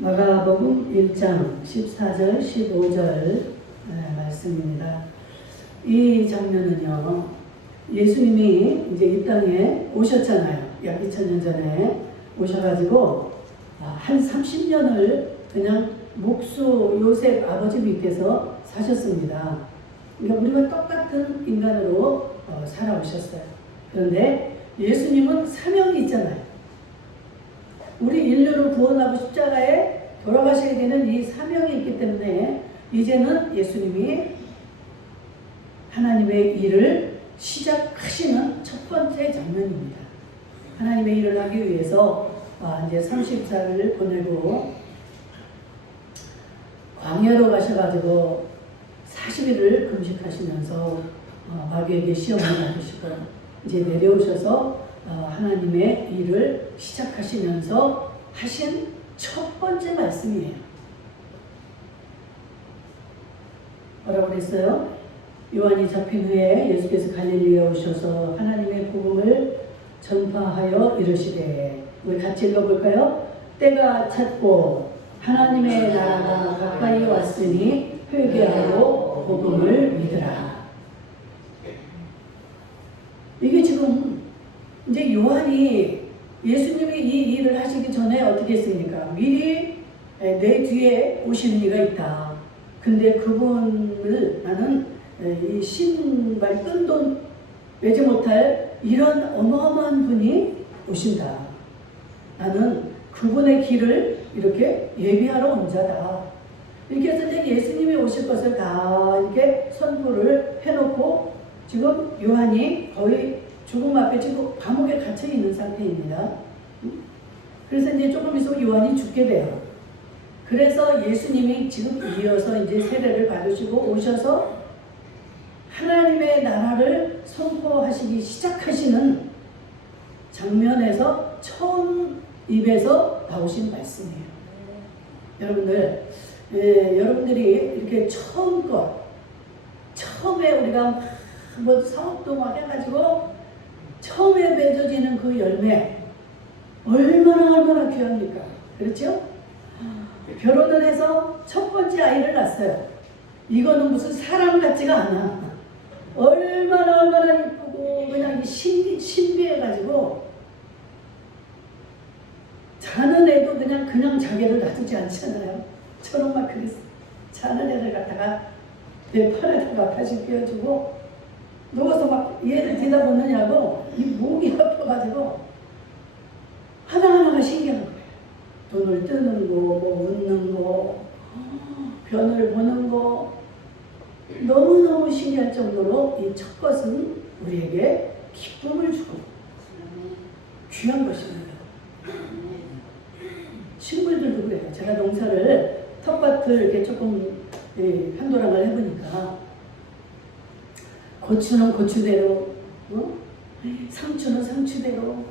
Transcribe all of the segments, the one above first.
마가복음 1장 14절 15절 말씀입니다. 이 장면은요, 예수님이 이제 이 땅에 오셨잖아요. 약 2000년 전에 오셔가지고 한 30년을 그냥 목수 요셉 아버지 밑에서 사셨습니다. 그러니까 우리가 똑같은 인간으로 살아오셨어요. 그런데 예수님은 사명이 있잖아요. 우리 인류를 구원하고 십자가에 돌아가셔야 되는 이 사명이 있기 때문에 이제는 예수님이 하나님의 일을 시작하시는 첫 번째 장면입니다. 하나님의 일을 하기 위해서 이제 30살을 보내고 광야로 가셔가지고 40일을 금식하시면서 마귀에게 시험을 받으시고 이제 내려오셔서 하나님의 일을 시작하시면서 하신 첫 번째 말씀이에요. 뭐라고 그랬어요? 요한이 잡힌 후에 예수께서 갈릴리에 오셔서 하나님의 복음을 전파하여 이르시되, 우리 같이 읽어볼까요? 때가 찼고 하나님의 나라가 가까이 왔으니 회개하고 복음을 믿으라. 이게 지금 이제 요한이 예수님이 이 일을 하시기 전에 어떻게 했습니까? 미리 내 뒤에 오시는 이가 있다. 근데 그분을 나는 이 신발 끈도 매지 못할 이런 어마어마한 분이 오신다. 나는 그분의 길을 이렇게 예비하러 온 자다. 이렇게 해서 이제 예수님이 오실 것을 다 이렇게 선포를 해놓고 지금 요한이 거의 죽음 앞에 지금 감옥에 갇혀 있는 상태입니다. 그래서 이제 조금 있으면 요한이 죽게 돼요. 그래서 예수님이 지금 이어서 이제 세례를 받으시고 오셔서 하나님의 나라를 선포하시기 시작하시는 장면에서 처음 입에서 나오신 말씀이에요. 여러분들, 여러분들이 이렇게 처음에 우리가 뭐 사업도 막 해가지고 처음에 맺어지는 그 열매 얼마나 귀합니까? 그렇죠? 결혼을 해서 첫 번째 아이를 낳았어요. 이거는 무슨 사람 같지가 않아. 얼마나 이쁘고 그냥 신비해가지고 자는 애도 그냥 자기를 놔두지 않잖아요. 저런 막 그랬어. 자는 애를 갖다가 내 팔에다가 다시 끼워주고 누워서 막 얘를 뒤다보느냐고 이 목이 아파가지고 하나하나가 신기한 거예요. 눈을 뜨는 거, 뭐 웃는 거, 변을 보는 거 너무너무 신기할 정도로 이 첫 것은 우리에게 기쁨을 주고 귀한 것입니다. 친구들도 그래요. 제가 농사를 텃밭을 이렇게 조금 편도랑을 해보니까 고추는 고추대로, 상추는 상추대로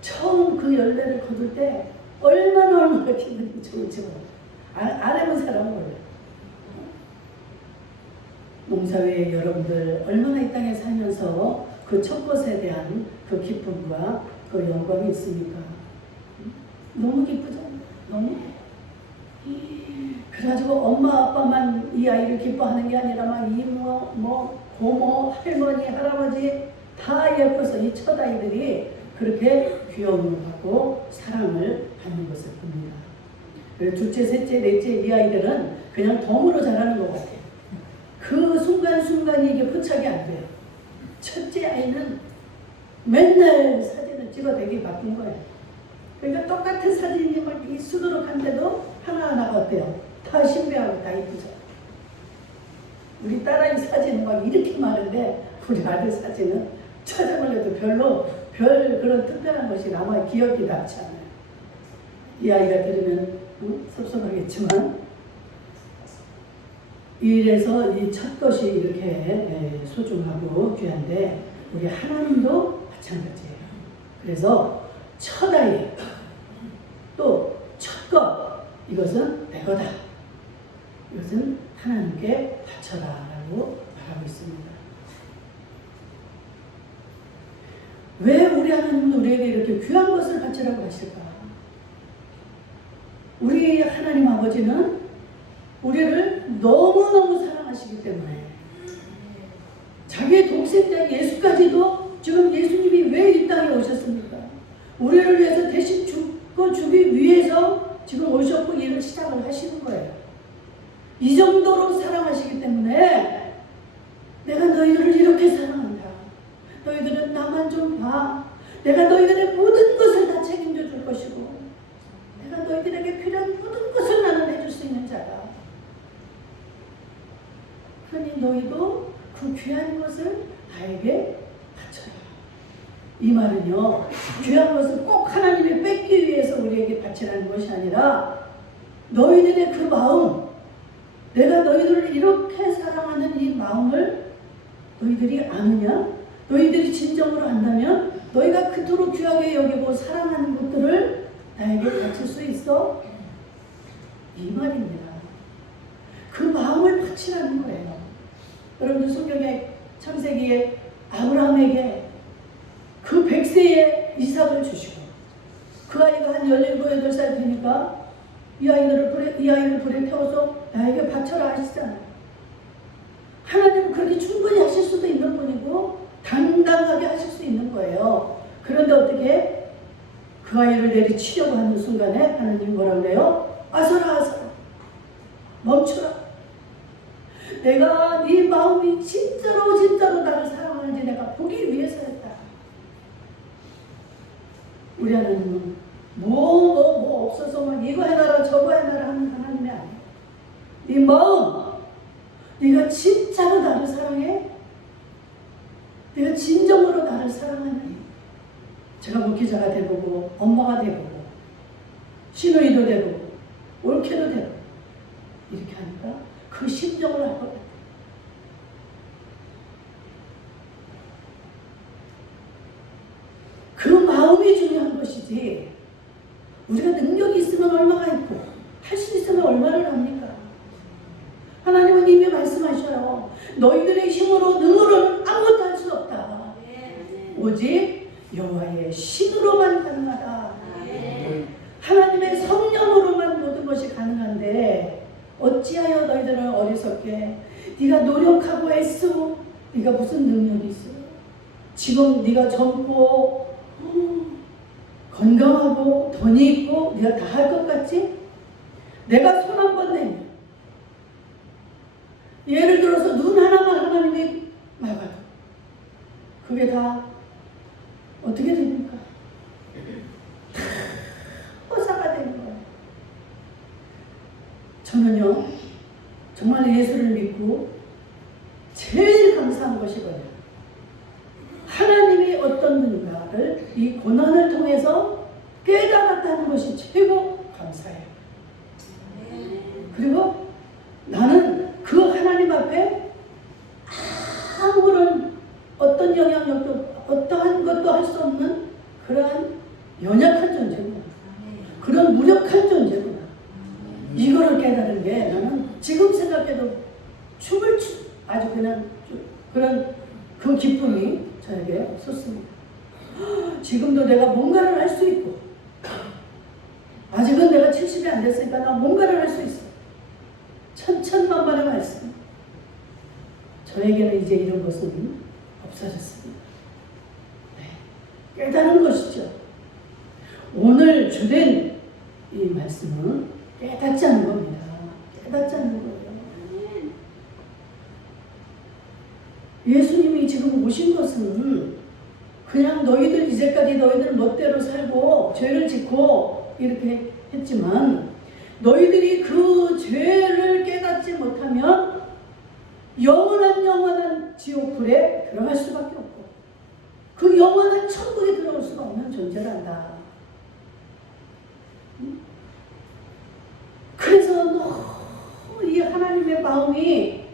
처음 그 열매를 거둘 때 얼마나 기분이 좋을지 몰라요. 안 해본 사람은 몰라요. 농사회에 여러분들 얼마나 이 땅에 살면서 그 첫 것에 대한 그 기쁨과 그 영광이 있습니까? 너무 기쁘죠? 너무? 그래가지고 엄마 아빠만 이 아이를 기뻐하는 게 아니라 막 이모, 고모, 할머니, 할아버지 다 예뻐서 이 첫 아이들이 그렇게 귀여움을 받고 사랑을 받는 것을 봅니다. 그리고 둘째, 셋째, 넷째 이 아이들은 그냥 덤으로 자라는 것 같아요. 그 순간순간이 이게 포착이 안 돼요. 첫째 아이는 맨날 사진을 찍어대기 바쁜 거예요. 그러니까 똑같은 사진이 막 이 수두룩한데도 하나하나가 어때요? 다 신비하고 다 이쁘죠. 우리 딸아이 사진은 막 이렇게 많은데 우리 아들 사진은 찾아볼 해도 별 그런 특별한 것이 아마 기억이 남지 않아요. 이 아이가 들으면 섭섭하겠지만 이래서 이 첫 것이 이렇게 소중하고 귀한데 우리 하나님도 마찬가지예요. 그래서 첫 아이 또 첫 것 이것은 내 거다. 이것은 하나님께 바쳐라 라고 말하고 있습니다. 왜 우리 하나님은 우리에게 이렇게 귀한 것을 바치라고 하실까? 우리 하나님 아버지는 우리를 너무너무 사랑하시기 때문에 자기의 독생자 예수까지도 지금 예수님이 왜 이 땅에 오셨습니까? 우리를 위해서 대신 죽고 주기 위해서 지금 오셨고 일을 시작을 하시는 거예요. 이 정도로 사랑하시기 때문에 내가 너희들을 이렇게 사랑한다. 너희들은 나만 좀 봐. 내가 너희들의 모든 것을 다 책임져 줄 것이고 내가 너희들에게 필요한 모든 것을 나는 해줄 수 있는 자다. 그러니 너희도 그 귀한 것을 나에게 바쳐라. 이 말은요, 귀한 것을 꼭 하나님이 뺏기 위해서 우리에게 바치라는 것이 아니라 너희들의 그 마음, 내가 너희들을 이렇게 사랑하는 이 마음을 너희들이 아느냐? 너희들이 진정으로 안다면 너희가 그토록 귀하게 여기고 사랑하는 것들을 나에게 바칠 수 있어? 이 말입니다. 그 마음을 바치라는 거예요. 여러분들 성경에 창세기에 아브라함에게 그 100세의 이삭을 주시고 그 아이가 한 17, 18살 되니까 이 아이를 불에 태워서 나에게 바쳐라 하시잖아요. 하나님은 그렇게 충분히 하실 수도 있는 분이고 당당하게 하실 수 있는 거예요. 그런데 어떻게 그 아이를 내리치려고 하는 순간에 하나님이 뭐라고 그래요? 아서라 아서라 멈춰라. 내가 네 마음이 진짜로 나를 사랑하는지 내가 보기 위해서 했다. 우리 하나님은 뭐 없어서 막 이거 해놔라 저거 해놔라 하는 하나님이 아니에요. 네 마음, 네가 진짜로 나를 사랑해? 내가 진정으로 나를 사랑하니? 제가 목회자가 되고 엄마가 되고 시누이도 되고 올케도 되고 이렇게 하니까 그 심정을 알 것 같아요. 그 마음이 중요한 것이지 우리가 능력이 있으면 얼마가 있고 할 수 있으면 얼마를 합니까? 하나님은 이미 말씀하셔요. 너희들의 힘으로 능으로는 아무것도 할 수 없다. 오직 여호와의 신으로만 가능하다. 하나님의 성령으로만 모든 것이 가능한데 어찌하여 너희들은 어리석게 네가 노력하고 애쓰고 네가 무슨 능력이 있어? 지금 네가 젊고 건강하고 돈이 있고 네가 다 할 것 같지? 내가 손 한 번 내면 예를 들어서 눈 하나만 하나님이 막아도 그게 다 어떻게 됩니까? 다 허사가 되는 거예요. 저는요 정말 예수를 믿고 제일 감사한 것이 뭐냐, 하나님이 어떤 분인가를 이 고난을 통해서 깨달았다는 것이 최고 감사해요. 그리고 나는 그 하나님 앞에 아무런 어떤 영향력도 어떠한 것도 할 수 없는 그러한 연약한 존재구나, 그런 무력한 존재구나, 이거를 깨달은 게 나는 지금 생각해도 춤을 아주 그냥 그런 그 기쁨이 저에게 솟습니다. 지금도 내가 뭔가를 할 수 있고 아직은 내가 70이 안 됐으니까 나 뭔가를 할 수 있어. 천천만만의 말씀. 저에게는 이제 이런 것은 없어졌습니다. 네. 깨달은 것이죠. 오늘 주된 이 말씀은 깨닫지 않는 겁니다. 깨닫지 않는 거예요. 예수님이 지금 오신 것은 그냥 너희들 이제까지 너희들 멋대로 살고 죄를 짓고 이렇게 했지만 너희들이 그 죄를 깨닫지 못하면 영원한 지옥불에 들어갈 수밖에 없고 그 영원한 천국에 들어갈 수가 없는 존재란다. 그래서 너무 이 하나님의 마음이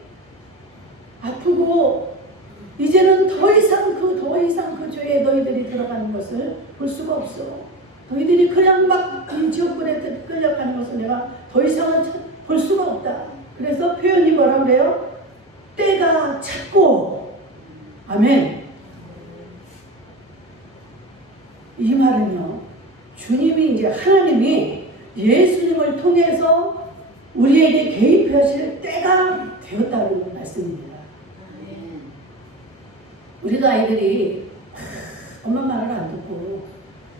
아프고 이제는 더 이상 그 죄에 너희들이 들어가는 것을 볼 수가 없어. 너희들이 그냥 막 이 지옥불에 끌려가는 것을 내가 더 이상은 볼 수가 없다. 그래서 표현이 뭐라고 그래요? 때가 찼고. 아멘. 이 말은요, 주님이 이제 하나님이 예수님을 통해서 우리에게 개입하실 때가 되었다는 말씀입니다. 우리도 아이들이 엄마 말을 안 듣고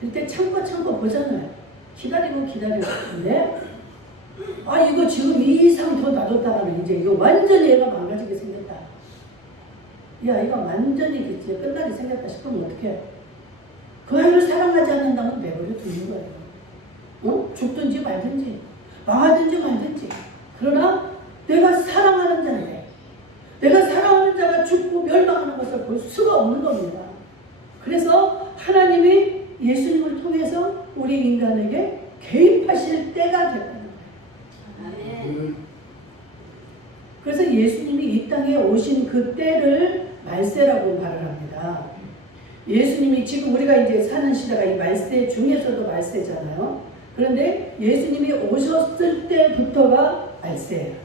이때 참고 보잖아요. 기다리고 근데 이거 지금 이 이상 더 놔뒀다가는 이제 이거 완전히 얘가 망가지게 생겼다. 이 아이가 완전히 이제 끝나게 생겼다 싶으면 어떡해? 그 아이를 사랑하지 않는다면 내버려 두는 거예요. 죽든지 말든지 망하든지 말든지. 그러나 내가 사랑하는 자인데 내가 사랑하는 자가 죽고 멸망하는 것을 볼 수가 없는 겁니다. 그래서 하나님이 예수님을 통해서 우리 인간에게 개입하실 때가 됐다는 거예요. 그래서 예수님이 이 땅에 오신 그 때를 말세라고 말을 합니다. 예수님이 지금 우리가 이제 사는 시대가 이 말세 중에서도 말세잖아요. 그런데 예수님이 오셨을 때부터가 말세예요.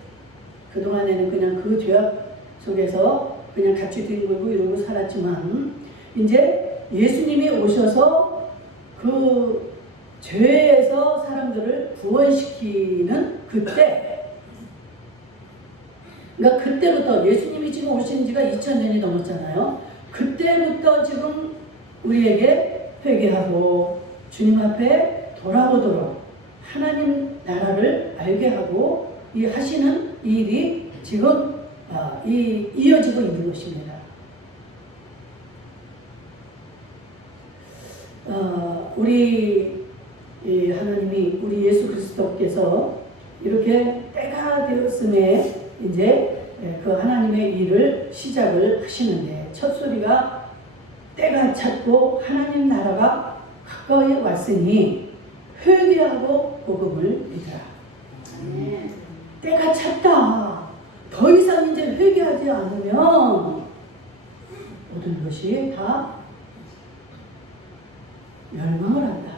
그동안에는 그냥 그 죄악 속에서 그냥 같이 뒹굴고 이러고 살았지만 이제 예수님이 오셔서 그 죄에서 사람들을 구원시키는 그때, 그러니까 그때부터 예수님이 지금 오신 지가 2000년이 넘었잖아요. 그때부터 지금 우리에게 회개하고 주님 앞에 돌아오도록 하나님 나라를 알게 하고 이 하시는 일이 지금 이어지고 있는 것입니다. 우리 하나님이 우리 예수 그리스도께서 이렇게 때가 되었음에 이제 그 하나님의 일을 시작을 하시는데 첫 소리가 때가 찼고 하나님 나라가 가까이 왔으니 회개하고 복음을 믿으라. 때가 찼다. 더 이상 이제 회개하지 않으면 모든 것이 다 멸망을 한다.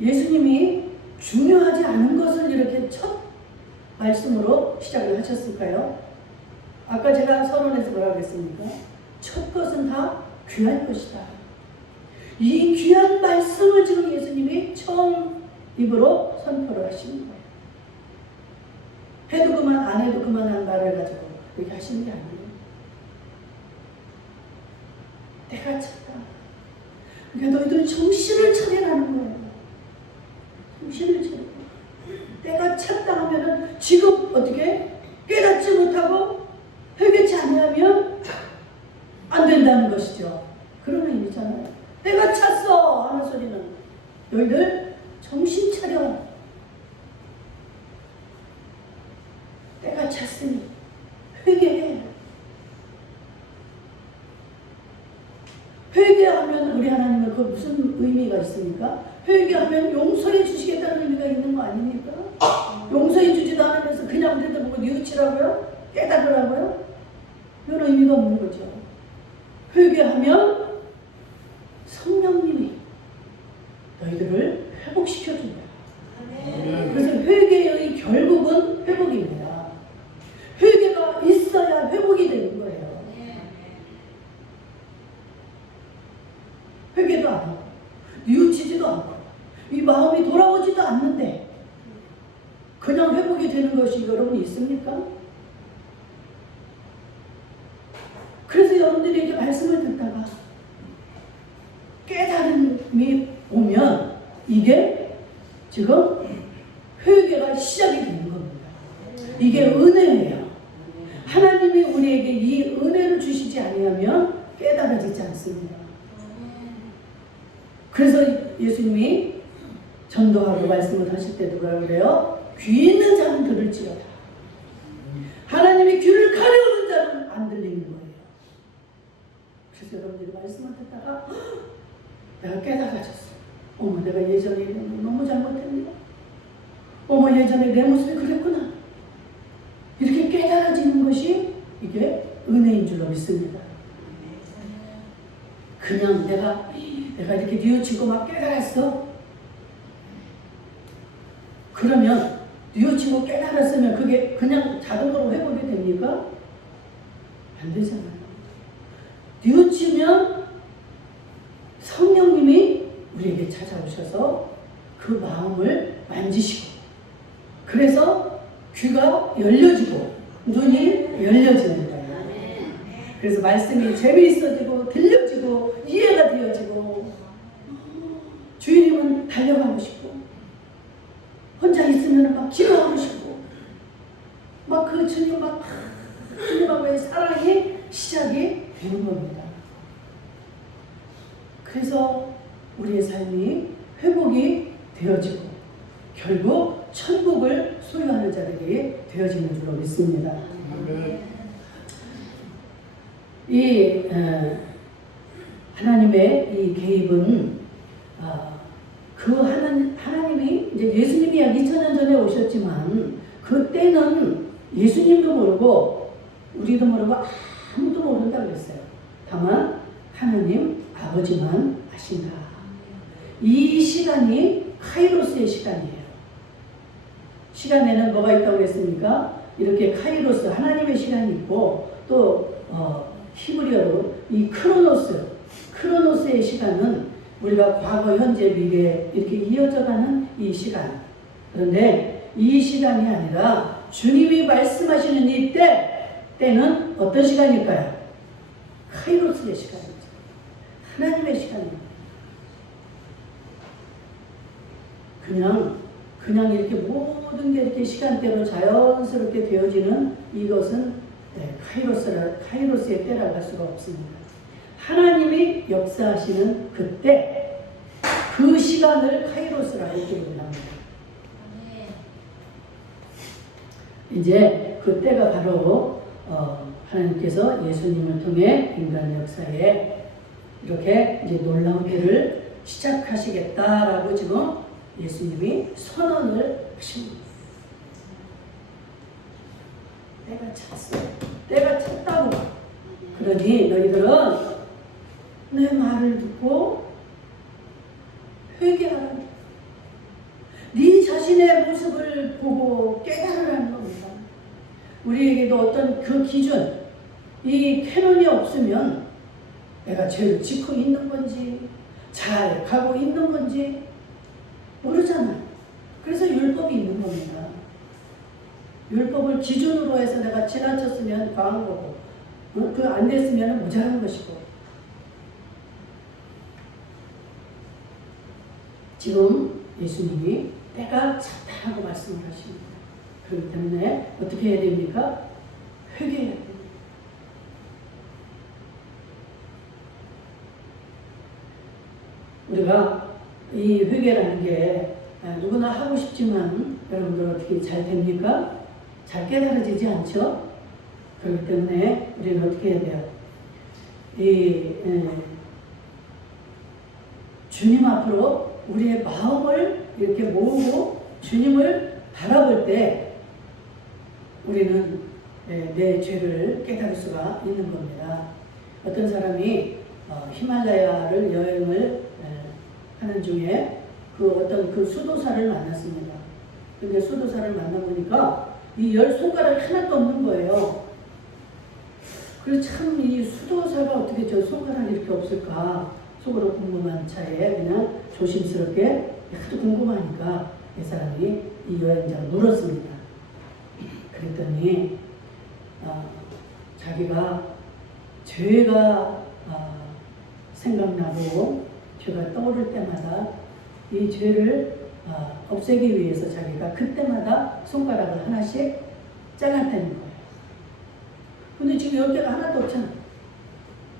예수님이 중요하지 않은 것을 이렇게 첫 말씀으로 시작을 하셨을까요? 아까 제가 선언에서 뭐라고 했습니까? 첫 것은 다 귀한 것이다. 이 귀한 말씀을 지금 예수님이 처음 입으로 선포를 하시는 거예요. 해도 그만 안 해도 그만한 말을 가지고 이렇게 하시는 게 아니에요. 때가 찼다. 그러니까 너희들은 정신을 차리라는 거예요. 정신을 차리고. 때가 찼다 하면은 지금 어떻게 깨닫지 못하고 회개치 아니하면 안 된다는 것이죠. 그런 의미잖아요. 때가 찼어 하는 소리는 너희들 정신 차려. 때가 찼으니 회개해. 회개하면 우리 하나님은 그 무슨 의미가 있습니까? 회개하면 용서해 주시겠다는 의미가 있는 거 아닙니까? 용서해 주지도 않으면서 그냥 우리들 보고 뉘우치라고요? 깨달으라고요? 이런 의미가 없는 거죠. 회개하면 성령님이 너희들을 회복시켜준다. 그래서 회개의 결국은 회복입니다. 회개가 있어야 회복이 되는 거예요. 회개도 안 하고 뉘우치지도 않고 이 마음이 돌아오지도 않는데 그냥 회복이 되는 것이 여러분 있습니까? 그래서 여러분들이 이렇게 말씀을 듣다가 깨달음이 오면 이게 지금 회개가 시작이 되는 겁니다. 이게 은혜예요. 하나님이 우리에게 이 은혜를 주시지 아니하면 깨달아지지 않습니다. 그래서 예수님이 전도하고 말씀을 하실 때도 뭐라 그래요? 귀 있는 자는 들을지어다. 하나님이 귀를 가려우는 자는 안 들리는 거예요. 그래서 여러분들이 말씀을 듣다가 내가 깨달아졌어. 어머, 내가 예전에 너무 잘못했네. 어머, 예전에 내 모습이 그랬구나. 이렇게 깨달아지는 것이 이게 은혜인 줄로 믿습니다. 그냥 내가 이렇게 뉘우치고 막 깨달았어. 그러면 뉘우치고 깨달았으면 그게 그냥 자동으로 회복이 됩니까? 안 되잖아요. 뉘우치면 성령님이 우리에게 찾아오셔서 그 마음을 만지시고, 그래서 귀가 열려지고 눈이 열려지는 거예요. 그래서 말씀이 재미있어지고 들려지고 이해가 되어지고, 주인님은 달려가고 싶고 혼자 있으면 막 기도하고 싶고 막 그 주님 막 주님하고의 사랑이 시작이 되는 겁니다. 그래서 우리의 삶이 회복이 되어지고 결국 천국을 소유하는 자들이 되어지는 줄로 믿습니다. 이 하나님의 이 개입은 그 하나님이 이제 예수님이 약 2000년 전에 오셨지만 그때는 예수님도 모르고 우리도 모르고 아무도 모른다고 그랬어요. 다만 하나님 아버지만 아신다. 이 시간이 카이로스의 시간이에요. 시간에는 뭐가 있다고 했습니까? 이렇게 카이로스 하나님의 시간이 있고 또 히브리어로 이 크로노스의 시간은 우리가 과거, 현재, 미래 이렇게 이어져가는 이 시간. 그런데 이 시간이 아니라 주님이 말씀하시는 이 때는 어떤 시간일까요? 카이로스의 시간이죠. 하나님의 시간입니다. 그냥 이렇게 모든 게 이렇게 시간대로 자연스럽게 되어지는 이것은 카이로스의 때라고 할 수가 없습니다. 하나님이 역사하시는 그때, 그 시간을 카이로스라고 기록을 합니다. 이제 그때가 바로 하나님께서 예수님을 통해 인간 역사에 이렇게 이제 놀라운 일을 시작하시겠다라고 지금 예수님이 선언을 하십니다. 때가 찼어. 때가 찼다고. 그러니 너희들은 내 말을 듣고 회개하라. 네 자신의 모습을 보고 깨달으라는 겁니다. 우리에게도 어떤 그 기준, 이 캐논이 없으면 내가 죄를 짓고 있는 건지 잘 가고 있는 건지 모르잖아요. 그래서 율법이 있는 겁니다. 율법을 기준으로 해서 내가 지나쳤으면 과한 거고 그 안 됐으면 모자란 것이고. 지금 예수님이 때가 찼다라고 말씀을 하십니다. 그렇기 때문에 어떻게 해야 됩니까? 회개해야 됩니다. 우리가 이 회개라는 게 누구나 하고 싶지만 여러분들 어떻게 잘 됩니까? 잘 깨달아지지 않죠? 그렇기 때문에 우리는 어떻게 해야 돼요? 주님 앞으로 우리의 마음을 이렇게 모으고 주님을 바라볼 때 우리는 내 죄를 깨달을 수가 있는 겁니다. 어떤 사람이 히말라야를 여행을 하는 중에 어떤 수도사를 만났습니다. 근데 수도사를 만나보니까 이 10손가락이 하나도 없는 거예요. 그래서 참 이 수도사가 어떻게 저 손가락이 이렇게 없을까 속으로 궁금한 차에 그냥 조심스럽게 하도 궁금하니까 이 사람이 이 여행자가 물었습니다. 그랬더니 자기가 죄가 생각나고 죄가 떠오를 때마다 이 죄를 없애기 위해서 자기가 그때마다 손가락을 하나씩 잘랐다는 거예요. 근데 지금 10개가 하나도 없잖아.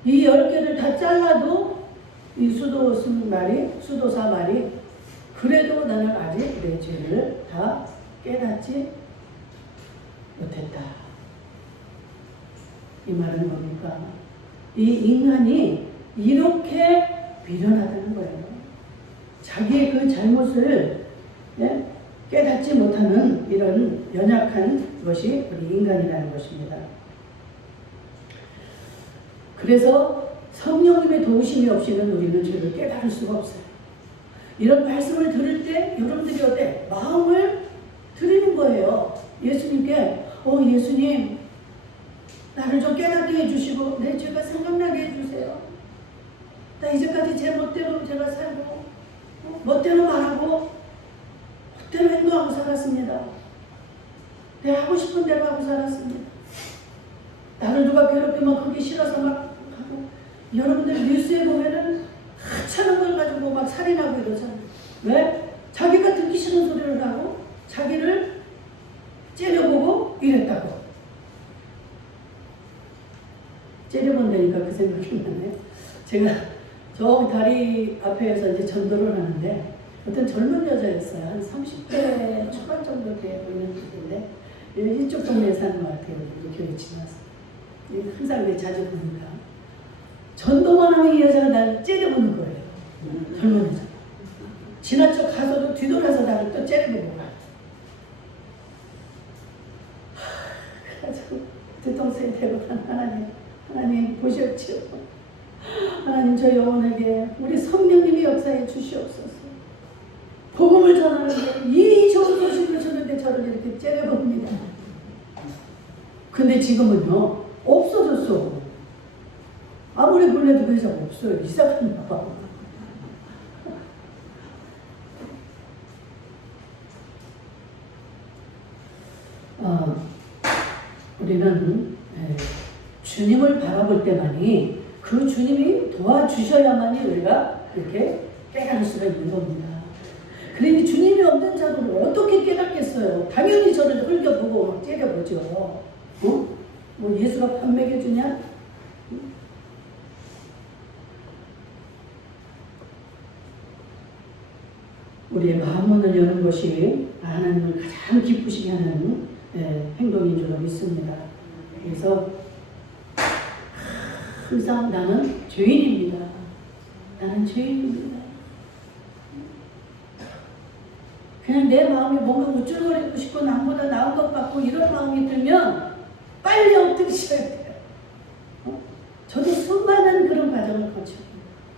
이 10개를 다 잘라도 이 수도사 말이 그래도 나는 아직 내 죄를 다 깨닫지 못했다. 이 말은 뭡니까? 이 인간이 이렇게 미련하다는 거예요. 자기의 그 잘못을 깨닫지 못하는 이런 연약한 것이 우리 인간이라는 것입니다. 그래서 성령님의 도우심이 없이는 우리는 죄를 깨달을 수가 없어요. 이런 말씀을 들을 때 여러분들이 어때? 마음을 드리는 거예요. 예수님께 예수님 나를 좀 깨닫게 해주시고 내 죄가 생각나게 해주세요. 나 이제까지 제 멋대로 제가 살고 멋대로 말하고 멋대로 행동하고 살았습니다. 내가 하고 싶은 대로 하고 살았습니다. 나를 누가 괴롭히면 그게 싫어서 막 하고, 여러분들 뉴스에 보면은 하찮은 걸 가지고 막 살인하고 이러잖아요. 왜? 자기가 듣기 싫은 소리를 하고 자기를 째려보고 이랬다고. 째려본다니까 그 생각이 나네. 제가 저 다리 앞에서 이제 전도를 하는데 어떤 젊은 여자였어요. 한 30대 초반 정도 돼 보이는 분인데 이쪽 동네에 사는 것 같아요. 교회 지나서. 항상 내 자주 보니까 전도만 하면 이 여자가 나를 째려보는 거예요. 젊은 여자. 지나쳐 가서도 뒤돌아서 나를 또 째려보고 가. 그래가지고 뒤통수에 대고 하나님 보시옵시오. 하나님 저 영혼에게 우리 성령님이 역사해 주시옵소서. 복음을 전하는데 이 좋은 소식을 주는데 저를 이렇게 째려봅니다. 근데 지금은요 없어졌어. 아무리 불러도 그 여자가 없어요. 이상한가 봐. 우리는 주님을 바라볼 때만이 그 주님이 도와주셔야만이 우리가 이렇게 깨달을 수가 있는 겁니다. 그러니 주님이 없는 자를 어떻게 깨닫겠어요? 당연히 저를 흘겨보고 째려보죠. 뭐 예수가 밥 먹여주냐? 우리의 마음문을 여는 것이 하나님을 가장 기쁘시게 하는 행동인 줄 믿습니다. 그래서 항상 나는 죄인입니다. 나는 죄인입니다. 그냥 내 마음이 뭔가 우쭐거리고 싶고 남보다 나은 것 같고 이런 마음이 들면 빨리 엎드리셔야 돼요. 저도 수많은 그런 과정을 거치고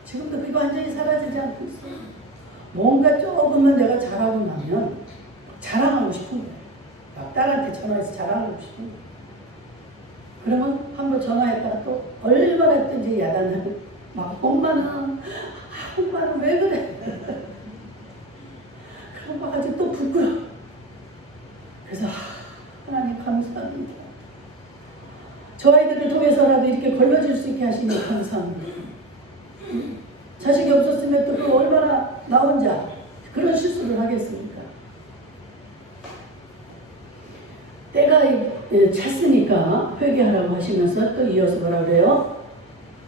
지금도 그게 완전히 사라지지 않고 있어요. 뭔가 조금만 내가 잘하고 나면 자랑하고 싶은 거예요. 막 딸한테 전화해서 자랑하고 싶은 거예요. 그러면 한번 전화했다가 또 얼마나 또 이제 야단을 막 엄마는 왜 그래? 그런 거 가지고 또 부끄러워. 그래서 하나님 감사합니다. 저 아이들을 통해서라도 이렇게 걸러질 수 있게 하시니 감사합니다. 자식이 없었으면 또 그 얼마나 나 혼자 그런 실수를 하겠습니까? 때가 찼으니까 회개하라고 하시면서 또 이어서 뭐라 그래요?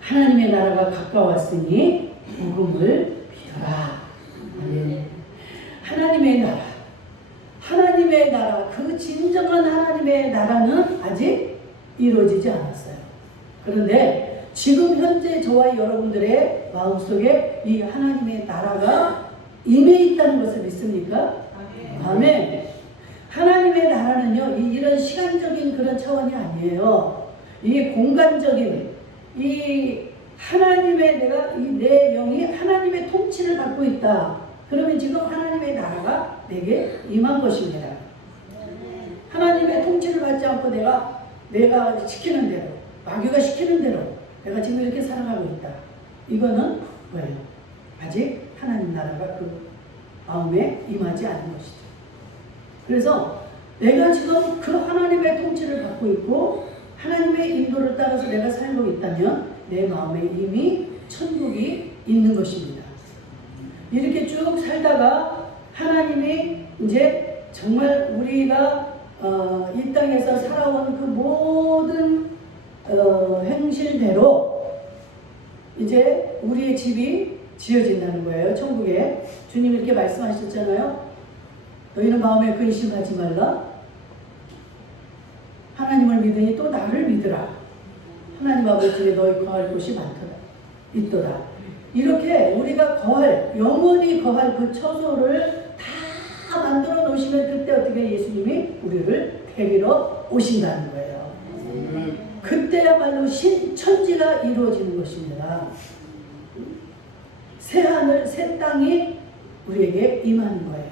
하나님의 나라가 가까웠으니 복음을 빌어라. 하나님의 나라, 그 진정한 하나님의 나라는 아직 이루어지지 않았어요. 그런데 지금 현재 저와 여러분들의 마음속에 이 하나님의 나라가 임해 있다는 것을 믿습니까? 아멘. 하나님의 나라는요, 이런 시간적인 그런 차원이 아니에요. 이게 공간적인, 이 하나님의 내 영이 하나님의 통치를 받고 있다. 그러면 지금 하나님의 나라가 내게 임한 것입니다. 하나님의 통치를 받지 않고 내가 시키는 대로, 마귀가 시키는 대로 내가 지금 이렇게 살아가고 있다. 이거는 뭐예요? 아직 하나님 나라가 그 마음에 임하지 않은 것이죠. 그래서 내가 지금 그 하나님의 통치를 받고 있고 하나님의 인도를 따라서 내가 살고 있다면 내 마음에 이미 천국이 있는 것입니다. 이렇게 쭉 살다가 하나님이 이제 정말 우리가 이 땅에서 살아온 그 모든 행실대로 이제 우리의 집이 지어진다는 거예요. 천국에. 주님이 이렇게 말씀하셨잖아요. 너희는 마음에 근심하지 말라. 하나님을 믿으니 또 나를 믿으라. 하나님 아버지에 너희 거할 곳이 있도다. 이렇게 우리가 영원히 거할 그 처소를 다 만들어 놓으시면 그때 어떻게 예수님이 우리를 데리러 오신다는 거예요. 그때야말로 신천지가 이루어지는 것입니다. 새 하늘, 새 땅이 우리에게 임하는 거예요.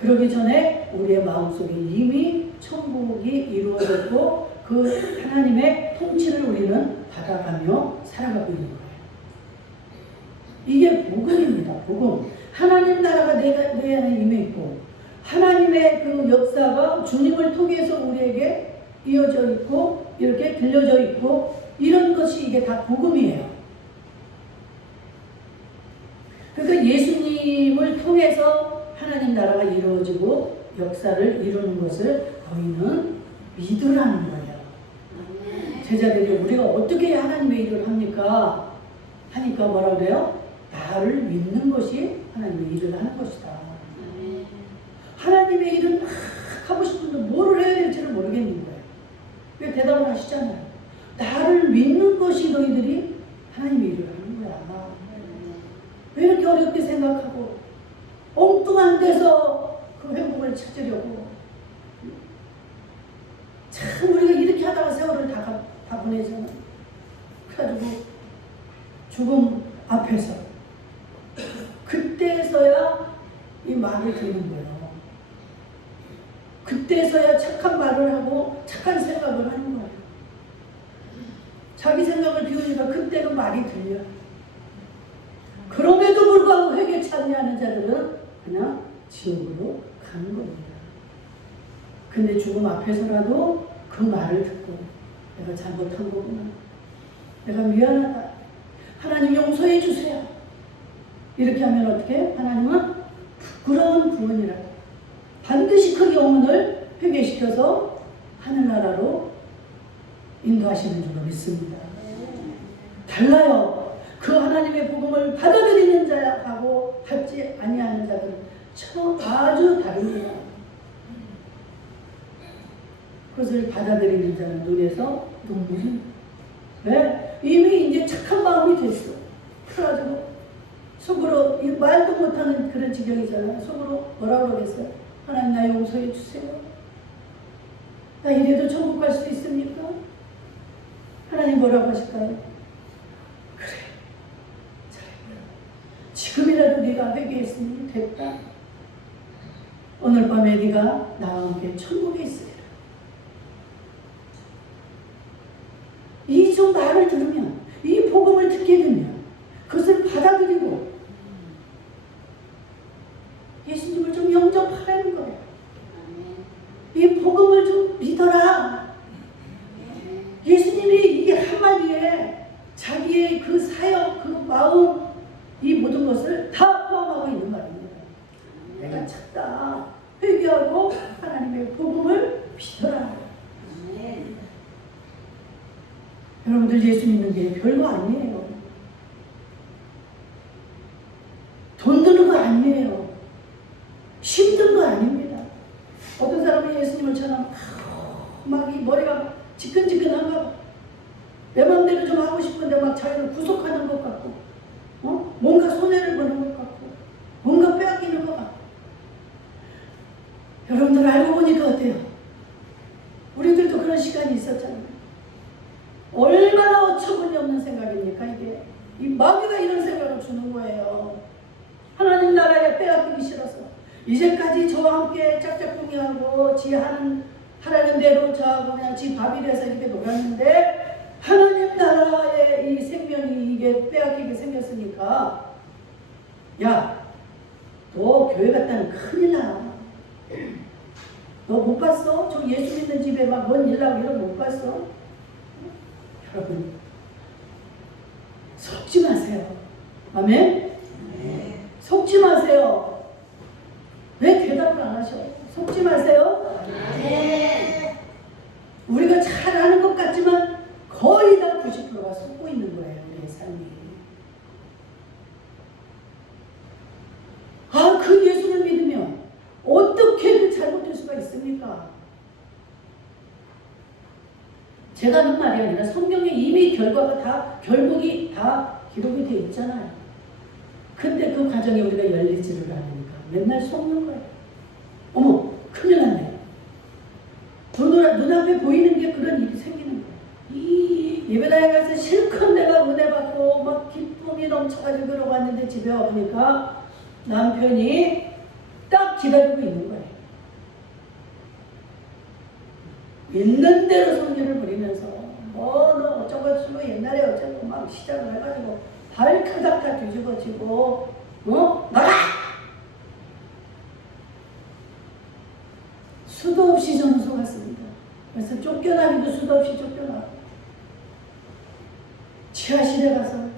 그러기 전에 우리의 마음속에 이미 천국이 이루어졌고 그 하나님의 통치를 우리는 받아가며 살아가고 있는 거예요. 이게 복음입니다. 복음. 하나님 나라가 내 안에 임해 있고 하나님의 그 역사가 주님을 통해서 우리에게 이어져 있고 이렇게 들려져 있고 이런 것이 이게 다 복음이에요. 그러니까 예수님을 통해서 하나님 나라가 이루어지고 역사를 이루는 것을 너희는 믿으라는 거예요. 제자들이 우리가 어떻게 하나님의 일을 합니까? 하니까 뭐라고 그래요? 나를 믿는 것이 하나님의 일을 하는 것이다. 하나님의 일은 막 하고 싶은데 뭐를 해야 될지를 모르겠는 거예요. 왜 대답을 하시잖아요. 나를 믿는 것이 너희들이 하나님의 일을 하는 거야. 왜 이렇게 어렵게 생각하고 엉뚱한 데서 그 행복을 찾으려고. 참 우리가 이렇게 하다가 세월을 다 보내잖아. 그래가지고 죽음 앞에서 그때서야 이 말을 듣는 거예요. 그때서야 착한 말을 하고 착한 생각을 하는 거예요. 자기 생각을 비우니까 그때는 말이 들려. 그럼에도 불구하고 회개치 않는 자들은 그냥 지옥으로 가는 겁니다. 근데 죽음 앞에서라도 그 말을 듣고 내가 잘못한 거구나. 내가 미안하다. 하나님 용서해 주세요. 이렇게 하면 어떻게? 하나님은 부끄러운 구원이라 반드시 그 영혼을 회개시켜서 하늘나라로 인도하시는 줄로 믿습니다. 달라요. 그 하나님의 복음을 받아들이는 자하고 받지 아니하는 자들은 아주 다릅니다. 그것을 받아들이는 자는 눈에서 눈물이. 왜? 이미 이제 착한 마음이 됐어. 그래가지고 속으로 말도 못하는 그런 지경이잖아요. 속으로 뭐라고 그러겠어요? 하나님 나 용서해 주세요. 나 이래도 천국 갈 수 있습니까? 하나님 뭐라고 하실까요? 그래, 잘했구나. 지금이라도 네가 회개했으니 됐다. 오늘 밤에 네가 나와 함께 천국에 있으리라. 이 좀 말을 들으면, 이 복음을 듣게 되면 그것을 받아들이고 예수님을 좀 영접하라는 거예요. 이 복음을 좀 믿어라. 예수님이 이게 한마디에 자기의 그 사역, 그 마음, 이 모든 것을 다 포함하고 있는 말입니다. 내가 찾다. 회개하고 하나님의 복음을 믿어라. 여러분들 예수 믿는 게 별거 아니에요. 돈 드는 거 아니에요. 힘든 거 아닙니다. 어떤 사람은 예수님을 처럼 막 이 머리가 지끈지끈한가 봐. 내 마음대로 좀 하고 싶은데 막 자기를 구속하는 것 같고, 뭔가 손해를 보는 것 같고, 뭔가 빼앗기는 것 같고. 여러분들 알고 보니까 어때요? 우리들도 그런 시간이 있었잖아요. 얼마나 어처구니 없는 생각입니까 이게. 이 마귀가 이런 생각을 주는 거예요. 하나님 나라에 빼앗기기 싫어서 이제까지 저와 함께 짝짝꿍이하고 지 하라는 대로 저하고 그냥 지 밥이 돼서 이렇게 놀았는데 하나님 나라의 이 생명이 이게 빼앗기게 생겼으니까 야, 너 교회 갔다는 큰일 나. 너 못 봤어? 저 예수 믿는 집에 막 뭔 일 나고 이런 거 못 봤어? 여러분 속지 마세요. 아멘? 네. 속지 마세요. 왜 대답을 안 하셔? 속지 마세요. 네. 우리가 잘 아는 것 같지만 거의 다 90%가 속고 있는 거예요. 우리의 삶이. 아, 그 예수를 믿으면 어떻게 그 잘못될 수가 있습니까? 제가 하는 말이 아니라 성경에 이미 결국이 다 기록이 되어 있잖아요. 근데 그 과정에 우리가 열리지를 않으니까 맨날 속는 거예요. 어머, 큰일 났네. 눈앞에 보이는 게 그런 일이 생기는 거예요. 이 예배당에 가서 실컷 내가 은혜 받고 막 기쁨이 넘쳐가지고 그러고 왔는데 집에 와보니까 남편이 딱 기다리고 있는 거예요. 있는 대로 성질을 부리면서 너 어쩌고 저쩌고 옛날에 어쩌고 막 시작을 해가지고 발가락 다 뒤집어지고 나가! 수도 없이 저는 속았습니다. 그래서 쫓겨나기도 수도 없이 쫓겨나고 지하실에 가서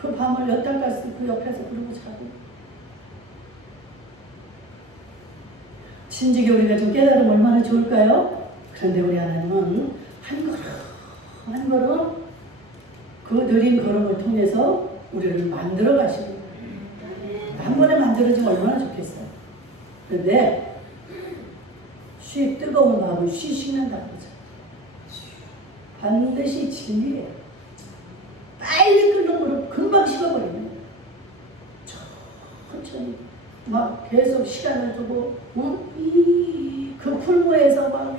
그 밤을 몇 달까지 그 옆에서 그러고 자고 진즉에 우리가 좀 깨달으면 얼마나 좋을까요? 그런데 우리 하나님은 한 걸음 그 느린 걸음을 통해서 우리를 만들어 가시는 거예요. 한 번에 만들어지면 얼마나 좋겠어요. 그런데 뜨거운 마음은 식는다는 거죠. 반드시 진리예요. 빨리 끓는 물을 금방 식어버리네. 천천히 막 계속 시간을 두고 그 풀무에서 막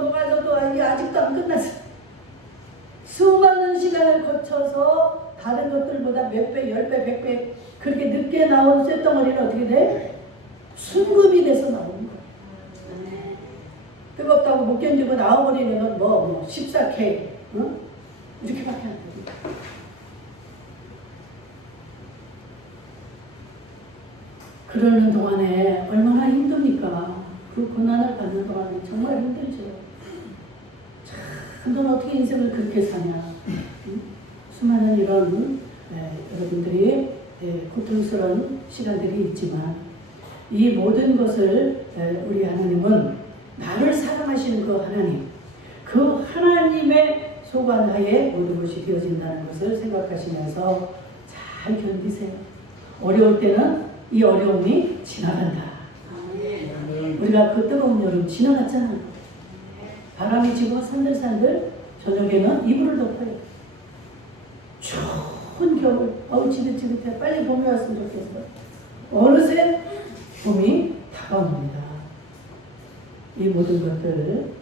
녹아져도 이게 아직도 안 끝났어. 수많은 시간을 거쳐서 다른 것들보다 몇 배, 10배, 100배 그렇게 늦게 나온 쇳덩어리는 어떻게 돼? 순금이 돼서 나오는 거야. 뜨겁다고 못 견디고 나와버리는 건 14K 이렇게밖에 안 돼. 그러는 동안에 얼마나 힘듭니까? 그 고난을 받는 동안에 정말 힘들죠. 참, 넌 어떻게 인생을 그렇게 사냐? 수많은 이런 여러분들이 고통스러운 시간들이 있지만 이 모든 것을 우리 하나님은 나를 사랑하시는 그 하나님, 그 하나님의 소관하에 모든 것이 되어진다는 것을 생각하시면서 잘 견디세요. 어려울 때는 이 어려움이 지나간다. 우리가 그 뜨거운 여름 지나갔잖아. 바람이 지고 산들산들 저녁에는 이불을 덮어요. 추운 겨울, 지긋지긋해. 빨리 봄이 왔으면 좋겠어. 어느새 봄이 다가옵니다. 이 모든 것들을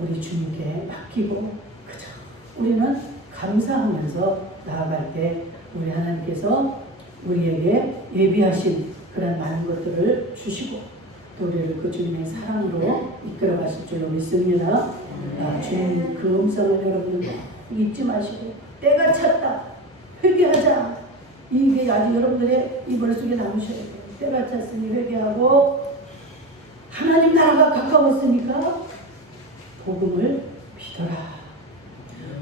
우리 주님께 맡기고 그저 우리는 감사하면서 나아갈 때 우리 하나님께서 우리에게 예비하신 그런 많은 것들을 주시고 또 우리를 그 주님의 사랑으로 이끌어 가실 줄로 믿습니다. 주님 그 음성을 여러분 잊지 마시고 때가 찼다. 회개하자. 이게 아주 여러분들의 이 머릿속에 남으셔야 돼요. 때가 찼으니 회개하고 하나님 나라가 가까웠으니까 복음을 믿어라.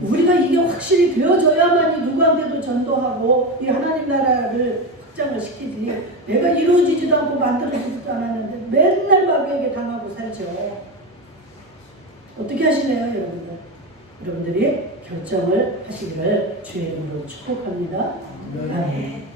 우리가 이게 확실히 되어져야만이 누구한테도 전도하고 이 하나님 나라를 확장을 시키지. 내가 이루어지지도 않고 만들어지지도 않았는데 맨날 마귀에게 당하고 살죠. 어떻게 하시네요, 여러분들? 여러분들이 결정을 하시기를 주의 이름으로 축복합니다. 아멘.